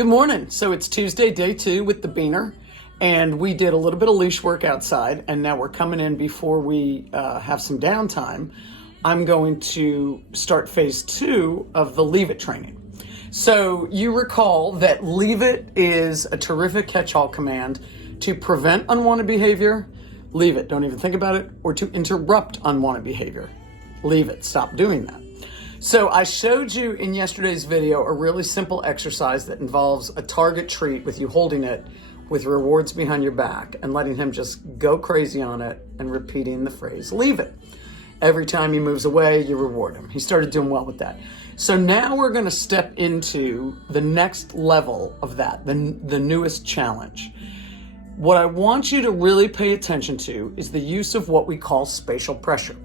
Good morning. So it's Tuesday, day 2 with the Beaner, and we did a little bit of leash work outside, and now we're coming in before we have some downtime. I'm going to start phase 2 of the Leave It training. So you recall that Leave It is a terrific catch-all command to prevent unwanted behavior. Leave it, don't even think about it, or to interrupt unwanted behavior. Leave it, stop doing that. So I showed you in yesterday's video a really simple exercise that involves a target treat with you holding it with rewards behind your back and letting him just go crazy on it and repeating the phrase, leave it. Every time he moves away, you reward him. He started doing well with that. So now we're gonna step into the next level of that, the newest challenge. What I want you to really pay attention to is the use of what we call spatial pressure.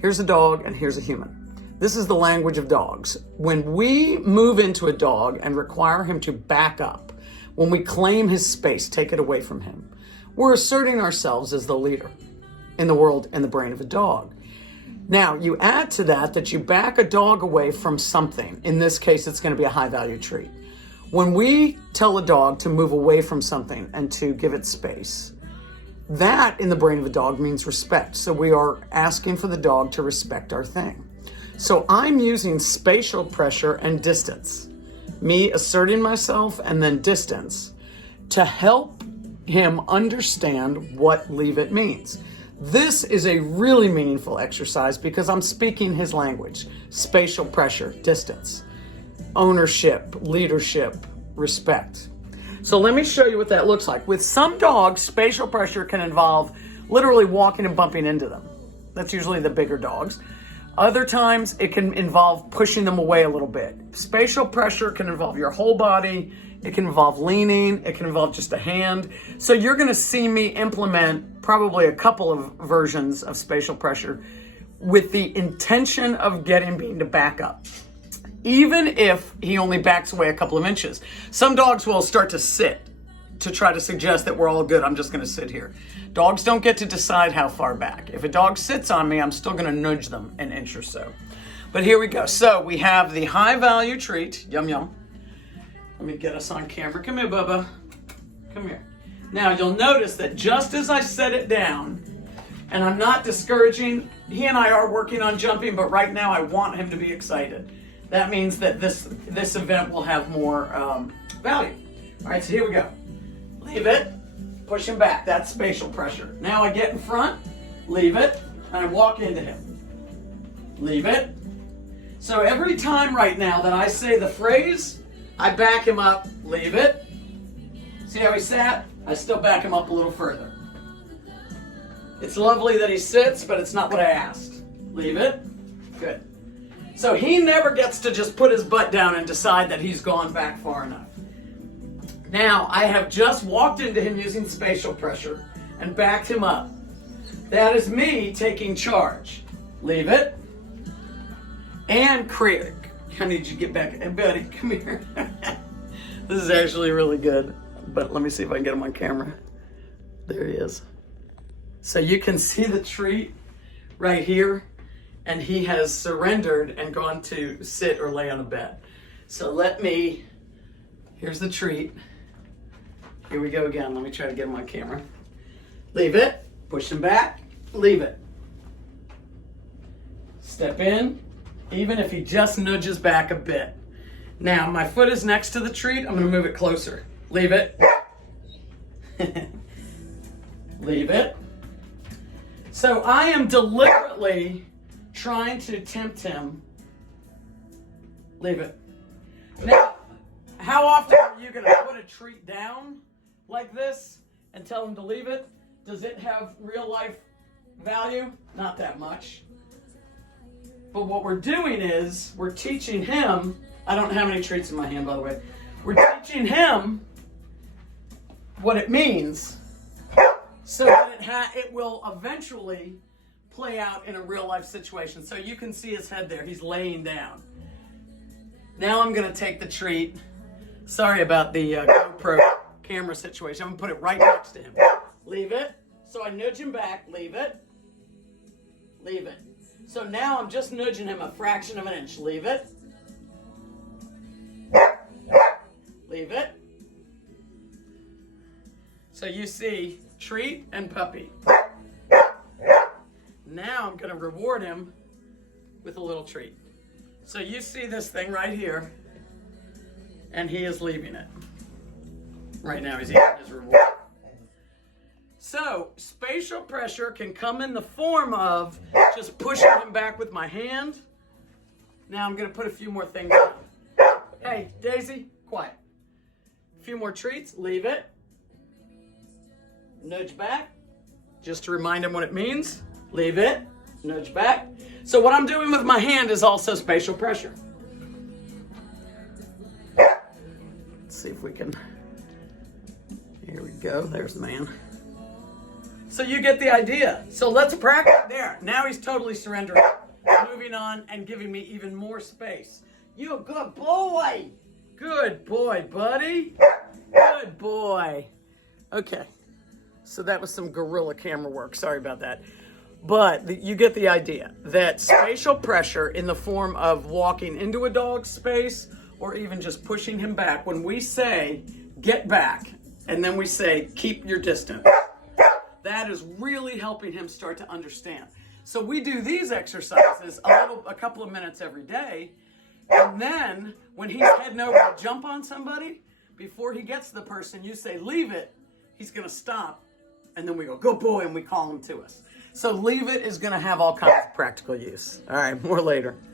Here's a dog and here's a human. This is the language of dogs. When we move into a dog and require him to back up, when we claim his space, take it away from him, we're asserting ourselves as the leader in the world and the brain of a dog. Now, you add to that you back a dog away from something. In this case, it's going to be a high-value treat. When we tell a dog to move away from something and to give it space, that in the brain of a dog means respect. So we are asking for the dog to respect our thing. So I'm using spatial pressure and distance, me asserting myself and then distance, to help him understand what leave it means. This is a really meaningful exercise because I'm speaking his language. Spatial pressure, distance, ownership, leadership, respect. So let me show you what that looks like. With some dogs, spatial pressure can involve literally walking and bumping into them. That's usually the bigger dogs. Other times it can involve pushing them away a little bit. Spatial pressure can involve your whole body. It can involve leaning. It can involve just a hand. So you're going to see me implement probably a couple of versions of spatial pressure with the intention of getting Bean to back up. Even if he only backs away a couple of inches. Some dogs will start to sit to try to suggest that we're all good. I'm just going to sit here. Dogs don't get to decide how far back. If a dog sits on me, I'm still going to nudge them an inch or so. But here we go. So we have the high value treat. Yum, yum. Let me get us on camera. Come here, Bubba. Come here. Now you'll notice that just as I set it down, and I'm not discouraging, he and I are working on jumping, but right now I want him to be excited. That means that this event will have more value. All right, so here we go. Leave it, push him back. That's spatial pressure. Now I get in front, leave it, and I walk into him. Leave it. So every time right now that I say the phrase, I back him up, leave it. See how he sat? I still back him up a little further. It's lovely that he sits, but it's not what I asked. Leave it. Good. So he never gets to just put his butt down and decide that he's gone back far enough. Now, I have just walked into him using spatial pressure and backed him up. That is me taking charge. Leave it. And create. I need you to get back. Hey, buddy, come here. This is actually really good. But let me see if I can get him on camera. There he is. So you can see the treat right here. And he has surrendered and gone to sit or lay on a bed. So here's the treat. Here we go again. Let me try to get him on camera. Leave it, push him back, leave it. Step in, even if he just nudges back a bit. Now, my foot is next to the treat. I'm gonna move it closer. Leave it. Leave it. So I am deliberately trying to tempt him. Leave it. Now, how often are you gonna put a treat down like this and tell him to leave it? Does it have real life value? Not that much. But what we're doing is we're teaching him, I don't have any treats in my hand, by the way. We're teaching him what it means so that it will eventually play out in a real life situation. So you can see his head there. He's laying down. Now I'm going to take the treat. Sorry about the GoPro camera situation. I'm going to put it right next to him. Leave it. So I nudge him back. Leave it. Leave it. So now I'm just nudging him a fraction of an inch. Leave it. Leave leave it. So you see treat and puppy. Now I'm going to reward him with a little treat. So you see this thing right here, and he is leaving it. Right now he's eating his reward. So spatial pressure can come in the form of just pushing him back with my hand. Now I'm going to put a few more things on. Hey, Daisy, quiet. A few more treats, leave it. Nudge back, just to remind him what it means. Leave it, nudge back. So what I'm doing with my hand is also spatial pressure. Let's see if we can, here we go, there's the man. So you get the idea. So let's practice. There, now he's totally surrendering. Moving on and giving me even more space. You good boy. Good boy, buddy. Good boy. Okay, so that was some guerrilla camera work. Sorry about that. But you get the idea that spatial pressure in the form of walking into a dog's space or even just pushing him back, when we say get back and then we say keep your distance, that is really helping him start to understand. So we do these exercises a couple of minutes every day, and then when he's heading over to jump on somebody, before he gets to the person, you say leave it, he's going to stop, and then we go good boy and we call him to us. So leave it is going to have all kinds of practical use. All right, more later.